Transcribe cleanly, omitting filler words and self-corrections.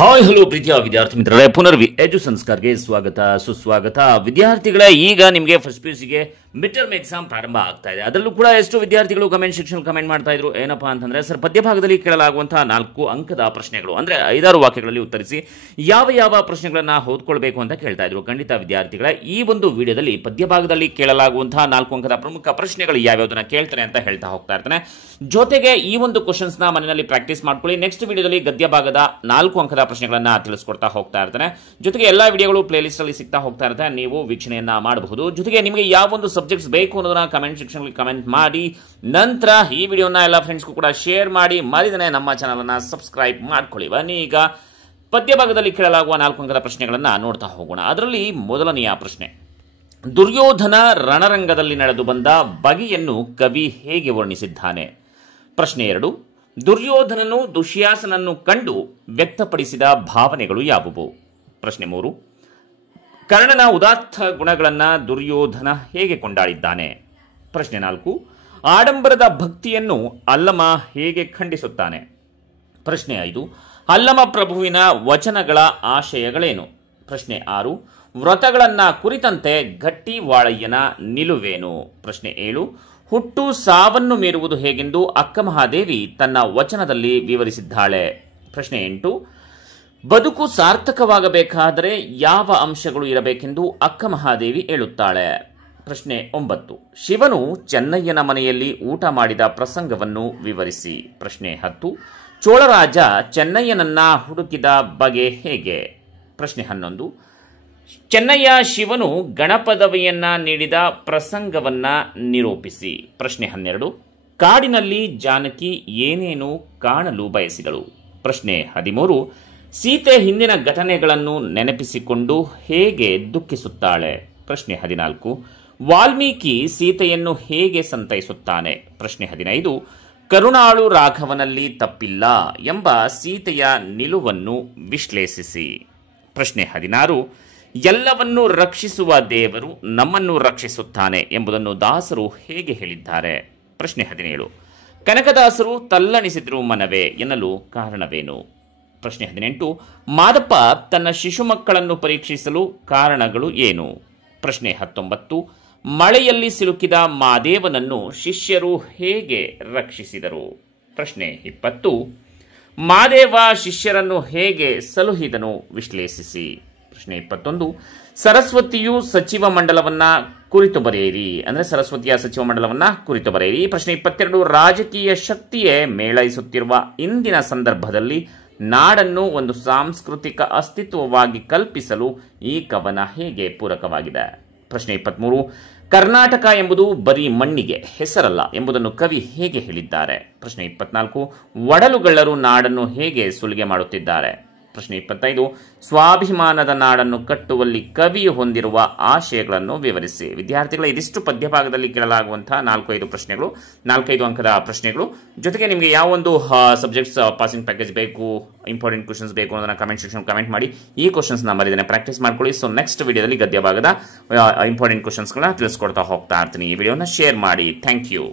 Hi hello ಪ್ರೀತಿಯ ವಿದ್ಯಾರ್ಥಿ ಮಿತ್ರರೇ, ಪುನರ್ವಿ ಎಜು ಸಂಸ್ಕಾರ್ಗೆ ಸ್ವಾಗತ ಸುಸ್ವಾಗತ. ವಿದ್ಯಾರ್ಥಿಗಳೇ, ಈಗ ನಿಮಗೆ ಫಸ್ಟ್ PUCಗೆ ಮಿಡ್ ಟರ್ಮ್ ಎಕ್ಸಾಮ್ ಪ್ರಾರಂಭ ಆಗ್ತಾ ಇದೆ. ಅದರಲ್ಲೂ ಕೂಡ ಎಷ್ಟು ವಿದ್ಯಾರ್ಥಿಗಳು ಕಮೆಂಟ್ ಸೆಕ್ಷನ್ ಕಮೆಂಟ್ ಮಾಡ್ತಾ ಇದ್ರು, ಏನಪ್ಪಾ ಅಂತಂದ್ರೆ ಸರ್ ಪದ್ಯಭಾಗದಲ್ಲಿ ಕೇಳಲಾಗುವಂತಹ 4 ಅಂಕದ ಪ್ರಶ್ನೆಗಳು ಅಂದ್ರೆ 5-6 ವಾಕ್ಯಗಳಲ್ಲಿ ಉತ್ತರಿಸಿ ಯಾವ ಯಾವ ಪ್ರಶ್ನೆಗಳನ್ನ ಓದ್ಕೊಳ್ಬೇಕು ಅಂತ ಕೇಳ್ತಾ ಇದ್ರು. ಖಂಡಿತ ವಿದ್ಯಾರ್ಥಿಗಳೇ, ಈ ಒಂದು ವಿಡಿಯೋದಲ್ಲಿ ಪದ್ಯಭಾಗದಲ್ಲಿ ಕೇಳಲಾಗುವಂತಹ 4 ಅಂಕದ ಪ್ರಮುಖ ಪ್ರಶ್ನೆಗಳು ಯಾವ್ಯಾವುದನ್ನ ಕೇಳ್ತಾರೆ ಅಂತ ಹೇಳ್ತಾ ಹೋಗ್ತಾ ಇರ್ತಾನೆ. ಜೊತೆಗೆ ಈ ಒಂದು ಕ್ವಶನ್ಸ್ ನ ಮನೆಯಲ್ಲಿ ಪ್ರಾಕ್ಟೀಸ್ ಮಾಡ್ಕೊಳ್ಳಿ. ನೆಕ್ಸ್ಟ್ ವಿಡಿಯೋದಲ್ಲಿ ಗದ್ಯ ಭಾಗದ 4 ಅಂಕದ ಪ್ರಶ್ನೆಗಳನ್ನ ತಿಳಿಸ್ಕೊಡ್ತಾ ಹೋಗ್ತಾ ಇರ್ತಾನೆ. ಜೊತೆಗೆ ಎಲ್ಲಾ ವಿಡಿಯೋಗಳು ಪ್ಲೇ ಲಿಸ್ಟ್ ಅಲ್ಲಿ ಸಿಗ್ತಾ ಹೋಗ್ತಾ ಇರುತ್ತೆ, ನೀವು ವೀಕ್ಷಣೆಯನ್ನ ಮಾಡಬಹುದು. ಜೊತೆಗೆ ನಿಮಗೆ ಯಾವ ಒಂದು ಸಬ್ಜೆಕ್ಟ್ಸ್ ಬೇಕು ಅನ್ನೋದನ್ನ ಕಮೆಂಟ್ ಸೆಕ್ಷನ್ ಅಲ್ಲಿ ಕಮೆಂಟ್ ಮಾಡಿ. ನಂತರ ಈ ವಿಡಿಯೋನ ಎಲ್ಲ ಫ್ರೆಂಡ್ಸ್ಗೂ ಕೂಡ ಶೇರ್ ಮಾಡಿ. ಮರಿದನೆ ನಮ್ಮ ಚಾನಲ್ ಅನ್ನ ಸಬ್ಸ್ಕ್ರೈಬ್ ಮಾಡ್ಕೊಳ್ಳಿ. ಬನ್ನಿ ಈಗ ಪದ್ಯ ಭಾಗದಲ್ಲಿ ಕೇಳಲಾಗುವ 4 ಅಂಕದ ಪ್ರಶ್ನೆಗಳನ್ನ ನೋಡ್ತಾ ಹೋಗೋಣ. ಅದರಲ್ಲಿ ಮೊದಲನೆಯ ಪ್ರಶ್ನೆ, ದುರ್ಯೋಧನ ರಣರಂಗದಲ್ಲಿ ನಡೆದು ಬಂದ ಬಗೆಯನ್ನು ಕವಿ ಹೇಗೆ ವರ್ಣಿಸಿದ್ದಾನೆ? ಪ್ರಶ್ನೆ 2, ದುರ್ಯೋಧನನು ದುಶ್ಯಾಸನನ್ನು ಕಂಡು ವ್ಯಕ್ತಪಡಿಸಿದ ಭಾವನೆಗಳು ಯಾವುವು? ಪ್ರಶ್ನೆ 3, ಕರ್ಣನ ಉದಾತ್ತ ಗುಣಗಳನ್ನು ದುರ್ಯೋಧನ ಹೇಗೆ ಕೊಂಡಾಡಿದ್ದಾನೆ? ಪ್ರಶ್ನೆ 4, ಆಡಂಬರದ ಭಕ್ತಿಯನ್ನು ಅಲ್ಲಮ ಹೇಗೆ ಖಂಡಿಸುತ್ತಾನೆ? ಪ್ರಶ್ನೆ 5, ಅಲ್ಲಮ ಪ್ರಭುವಿನ ವಚನಗಳ ಆಶಯಗಳೇನು? ಪ್ರಶ್ನೆ 6, ವ್ರತಗಳನ್ನ ಕುರಿತಂತೆ ಗಟ್ಟಿ ವಾಳಯ್ಯನ ನಿಲುವೇನು? ಪ್ರಶ್ನೆ 7, ಹುಟ್ಟು ಸಾವನ್ನು ಮೀರುವುದು ಹೇಗೆಂದು ಅಕ್ಕಮಹಾದೇವಿ ತನ್ನ ವಚನದಲ್ಲಿ ವಿವರಿಸಿದ್ದಾಳೆ? ಪ್ರಶ್ನೆ 8, ಬದುಕು ಸಾರ್ಥಕವಾಗಬೇಕಾದರೆ ಯಾವ ಅಂಶಗಳು ಇರಬೇಕೆಂದು ಅಕ್ಕಮಹಾದೇವಿ ಹೇಳುತ್ತಾಳೆ? ಪ್ರಶ್ನೆ 9, ಶಿವನು ಚೆನ್ನಯ್ಯನ ಮನೆಯಲ್ಲಿ ಊಟ ಮಾಡಿದ ಪ್ರಸಂಗವನ್ನು ವಿವರಿಸಿ. ಪ್ರಶ್ನೆ 10, ಚೋಳರಾಜ ಚೆನ್ನಯ್ಯನನ್ನ ಹುಡುಕಿದ ಬಗೆ ಹೇಗೆ? ಪ್ರಶ್ನೆ 11, ಚೆನ್ನಯ್ಯ ಶಿವನು ಗಣಪದವಿಯನ್ನ ನೀಡಿದ ಪ್ರಸಂಗವನ್ನ ನಿರೂಪಿಸಿ. ಪ್ರಶ್ನೆ 12, ಕಾಡಿನಲ್ಲಿ ಜಾನಕಿ ಏನೇನು ಕಾಣಲು ಬಯಸಿದಳು? ಪ್ರಶ್ನೆ 13, ಸೀತೆ ಹಿಂದಿನ ಘಟನೆಗಳನ್ನು ನೆನಪಿಸಿಕೊಂಡು ಹೇಗೆ ದುಃಖಿಸುತ್ತಾಳೆ? ಪ್ರಶ್ನೆ 14, ವಾಲ್ಮೀಕಿ ಸೀತೆಯನ್ನು ಹೇಗೆ ಸಂತೈಸುತ್ತಾನೆ? ಪ್ರಶ್ನೆ 15, ಕರುಣಾಳು ರಾಘವನಲ್ಲಿ ತಪ್ಪಿಲ್ಲ ಎಂಬ ಸೀತೆಯ ನಿಲುವನ್ನು ವಿಶ್ಲೇಷಿಸಿ. ಪ್ರಶ್ನೆ 16, ಎಲ್ಲವನ್ನೂ ರಕ್ಷಿಸುವ ದೇವರು ನಮ್ಮನ್ನು ರಕ್ಷಿಸುತ್ತಾನೆ ಎಂಬುದನ್ನು ದಾಸರು ಹೇಗೆ ಹೇಳಿದ್ದಾರೆ? ಪ್ರಶ್ನೆ 17, ಕನಕದಾಸರು ತಲ್ಲಣಿಸಿದ್ರು ಮನವೇ ಎನ್ನಲು ಕಾರಣವೇನು? ಪ್ರಶ್ನೆ 18, ಮಾದಪ್ಪ ತನ್ನ ಶಿಶು ಮಕ್ಕಳನ್ನು ಪರೀಕ್ಷಿಸಲು ಕಾರಣಗಳು ಏನು? ಪ್ರಶ್ನೆ 19, ಮಳೆಯಲ್ಲಿ ಸಿಲುಕಿದ ಮಾದೇವನನ್ನು ಶಿಷ್ಯರು ಹೇಗೆ ರಕ್ಷಿಸಿದರು? ಪ್ರಶ್ನೆ 20, ಮಾದೇವ ಶಿಷ್ಯರನ್ನು ಹೇಗೆ ಸಲುಹಿದನು? ವಿಶ್ಲೇಷಿಸಿ. ಪ್ರಶ್ನೆ 21, ಸರಸ್ವತಿಯು ಸಚಿವ ಮಂಡಲವನ್ನ ಕುರಿತು ಬರೆಯಿರಿ, ಅಂದ್ರೆ ಸರಸ್ವತಿಯ ಸಚಿವ ಮಂಡಲವನ್ನ ಕುರಿತು ಬರೆಯಿರಿ. ಪ್ರಶ್ನೆ 22, ರಾಜಕೀಯ ಶಕ್ತಿಯೇ ಮೇಳೈಸುತ್ತಿರುವ ಇಂದಿನ ಸಂದರ್ಭದಲ್ಲಿ ನಾಡನ್ನು ಒಂದು ಸಾಂಸ್ಕೃತಿಕ ಅಸ್ತಿತ್ವವಾಗಿ ಕಲ್ಪಿಸಲು ಈ ಕವನ ಹೇಗೆ ಪೂರಕವಾಗಿದೆ? ಪ್ರಶ್ನೆ 23, ಕರ್ನಾಟಕ ಎಂಬುದು ಬರೀ ಮಣ್ಣಿಗೆ ಹೆಸರಲ್ಲ ಎಂಬುದನ್ನು ಕವಿ ಹೇಗೆ ಹೇಳಿದ್ದಾರೆ? ಪ್ರಶ್ನೆ 24, ಒಡಲುಗಳ್ಳರು ನಾಡನ್ನು ಹೇಗೆ ಸುಲಿಗೆ ಮಾಡುತ್ತಿದ್ದಾರೆ? ಪ್ರಶ್ನೆ 25, ಸ್ವಾಭಿಮಾನದ ನಾಡನ್ನು ಕಟ್ಟುವಲ್ಲಿ ಕವಿಯು ಹೊಂದಿರುವ ಆಶಯಗಳನ್ನು ವಿವರಿಸಿ. ವಿದ್ಯಾರ್ಥಿಗಳ ಇದಿಷ್ಟು ಪದ್ಯಭಾಗದಲ್ಲಿ ಕೇಳಲಾಗುವಂತಹ 4-5 ಪ್ರಶ್ನೆಗಳು, 4-5 ಅಂಕದ ಪ್ರಶ್ನೆಗಳು. ಜೊತೆಗೆ ನಿಮಗೆ ಯಾವ ಒಂದು ಸಬ್ಜೆಕ್ಟ್ಸ್ ಪಾಸಿಂಗ್ ಪ್ಯಾಕೇಜ್ ಬೇಕು, ಇಂಪಾರ್ಟೆಂಟ್ ಕ್ವಶನ್ಸ್ ಬೇಕು ಅನ್ನೋದನ್ನ ಕಮೆಂಟ್ ಸೆಕ್ಷನ್ ಕಮೆಂಟ್ ಮಾಡಿ. ಈ ಕ್ವಶನ್ಸ್ ನ ಮರಿದೇನೆ ಪ್ರಾಕ್ಟೀಸ್ ಮಾಡ್ಕೊಳ್ಳಿ. ಸೊ ನೆಕ್ಸ್ಟ್ ವಿಡಿಯೋದಲ್ಲಿ ಗದ್ಯ ಭಾಗದ ಇಂಪಾರ್ಟೆಂಟ್ ಕ್ವಶನ್ಸ್ಗಳನ್ನ ತಿಳಿಸ್ಕೊಡ್ತಾ ಹೋಗ್ತಾ ಇರ್ತೀನಿ. ಈ ವಿಡಿಯೋನ ಶೇರ್ ಮಾಡಿ. Thank you.